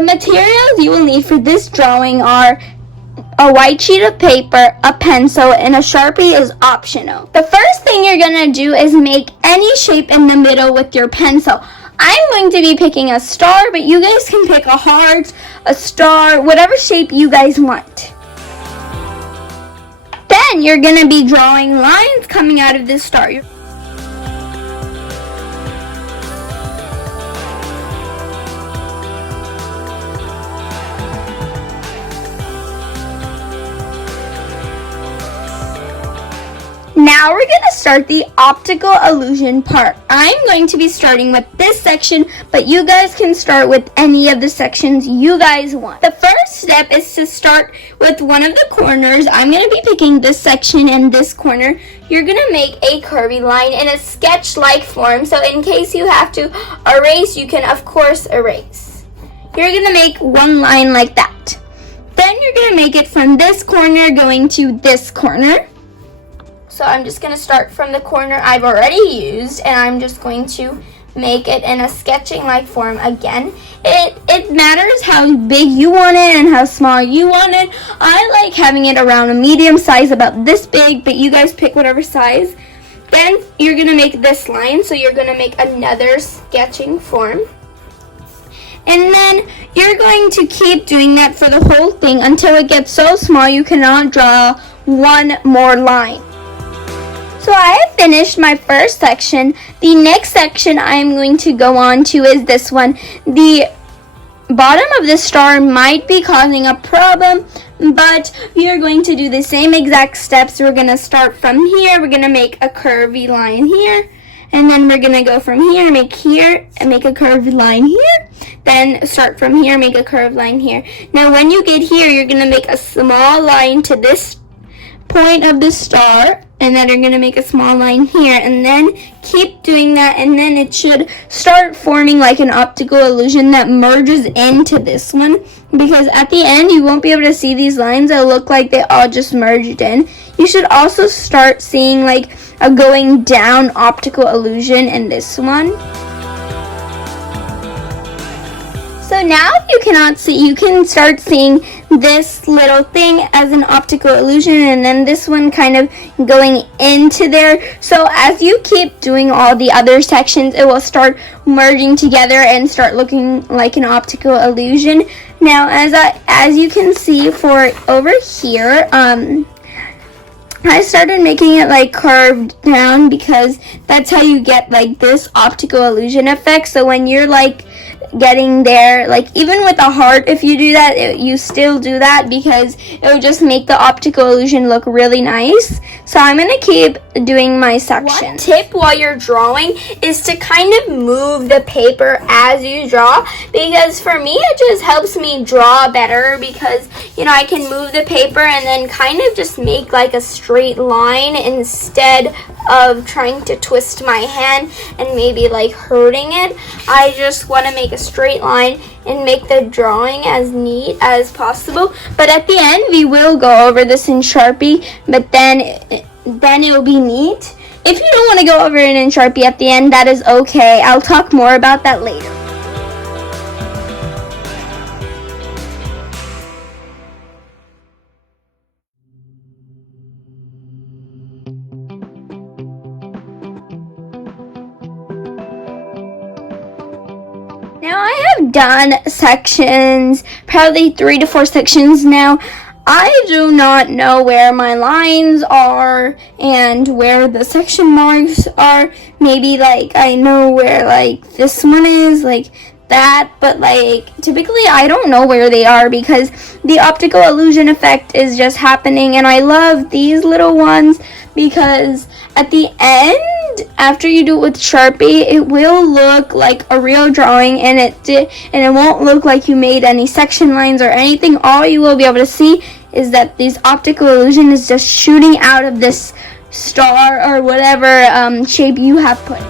The materials you will need for this drawing are a white sheet of paper, a pencil, and a Sharpie is optional. The first thing you're going to do is make any shape in the middle with your pencil. I'm going to be picking a star, but you guys can pick a heart, a star, whatever shape you guys want. Then you're going to be drawing lines coming out of this star. Now we're going to start the optical illusion part. I'm going to be starting with this section, but you guys can start with any of the sections you guys want. The first step is to start with one of the corners. I'm going to be picking this section and this corner. You're going to make a curvy line in a sketch-like form, so in case you have to erase, you can of course erase. You're going to make one line like that. Then you're going to make it from this corner going to this corner. So I'm just going to start from the corner I've already used, and I'm just going to make it in a sketching-like form again. It matters how big you want it and how small you want it. I like having it around a medium size, about this big, but you guys pick whatever size. Then you're going to make this line, so you're going to make another sketching form. And then you're going to keep doing that for the whole thing until it gets so small you cannot draw one more line. So I have finished my first section. The next section I'm going to go on to is this one. The bottom of the star might be causing a problem, but we are going to do the same exact steps. We're going to start from here. We're going to make a curvy line here. And then we're going to go from here, make here, and make a curved line here. Then start from here, make a curved line here. Now when you get here, you're going to make a small line to this point of the star, and then you're going to make a small line here, and then keep doing that, and then it should start forming like an optical illusion that merges into this one, because at the end you won't be able to see these lines. It'll look like they all just merged in. You should also start seeing like a going down optical illusion in this one. So now if you cannot see, you can start seeing this little thing as an optical illusion, and then this one kind of going into there. So as you keep doing all the other sections, it will start merging together and start looking like an optical illusion. Now as you can see for over here, I started making it like curved down because that's how you get like this optical illusion effect. So when you're like getting there, like even with a heart, if you do that, you still do that because it will just make the optical illusion look really nice. So I'm going to keep doing my section. One tip while you're drawing is to kind of move the paper as you draw, because for me it just helps me draw better, because you know I can move the paper and then kind of just make like a straight line instead of trying to twist my hand and maybe like hurting it. I just want to make a straight line and make the drawing as neat as possible. But at the end we will go over this in Sharpie, but then it will be neat. If you don't want to go over it in Sharpie at the end, that is okay. I'll talk more about that later. Now I have done sections, probably 3 to 4 sections now. I do not know where my lines are and where the section marks are. Maybe like I know where like this one is, like that, but like typically I don't know where they are because the optical illusion effect is just happening, and I love these little ones because at the end, after you do it with Sharpie, it will look like a real drawing, and it won't look like you made any section lines or anything. All you will be able to see is that these optical illusion is just shooting out of this star or whatever shape you have put.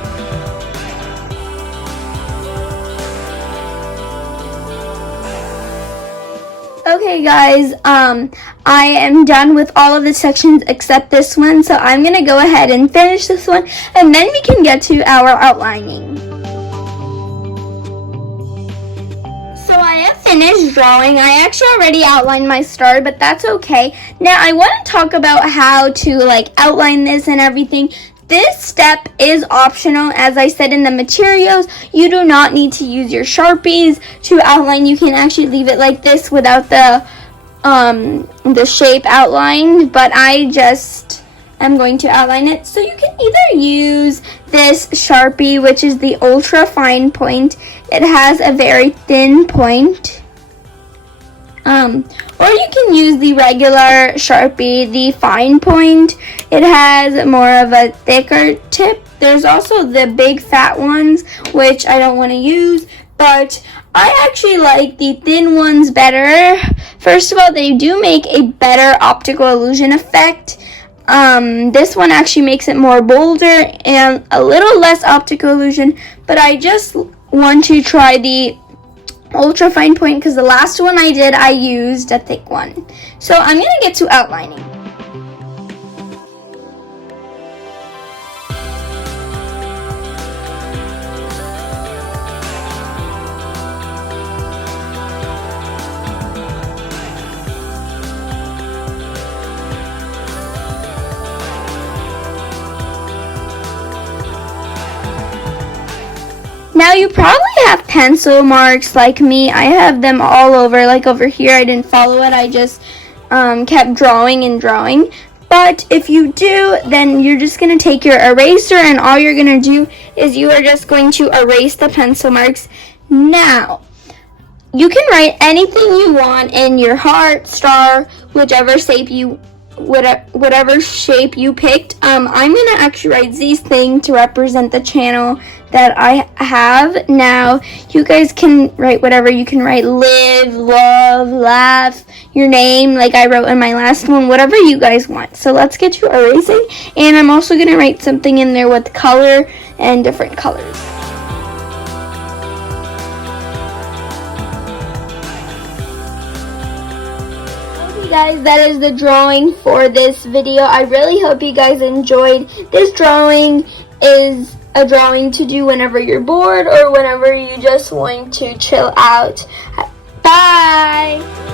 Okay guys, I am done with all of the sections except this one, so I'm going to go ahead and finish this one, and then we can get to our outlining. So I I have finished drawing. I actually already outlined my star, but that's okay. Now I want to talk about how to outline this and everything. This step is optional. As I said in the materials, you do not need to use your Sharpies to outline. You can actually leave it like this without the shape outlined, but I just am going to outline it. So you can either use this Sharpie, which is the ultra fine point. It has a very thin point. Or you can use the regular Sharpie, the fine point. It has more of a thicker tip. There's also the big fat ones, which I don't want to use, but I actually like the thin ones better. First of all, they do make a better optical illusion effect. This one actually makes it more bolder and a little less optical illusion, but I just want to try the ultra fine point because the last one I did, I used a thick one. So I'm going to get to outlining. Now you probably have pencil marks like me. I have them all over, like over here. I didn't follow it. I just kept drawing and drawing. But if you do, then you're just going to take your eraser and all you're going to do is you are just going to erase the pencil marks. Now, you can write anything you want in your heart, star, whichever shape you picked. I'm gonna actually write these things to represent the channel that I have. Now you guys can write whatever. You can write live, love, laugh, your name like I wrote in my last one, whatever you guys want. So let's get to erasing, and I'm also gonna write something in there with color and different colors. Guys, that is the drawing for this video. I really hope you guys enjoyed. This drawing is a drawing to do whenever you're bored or whenever you just want to chill out. Bye!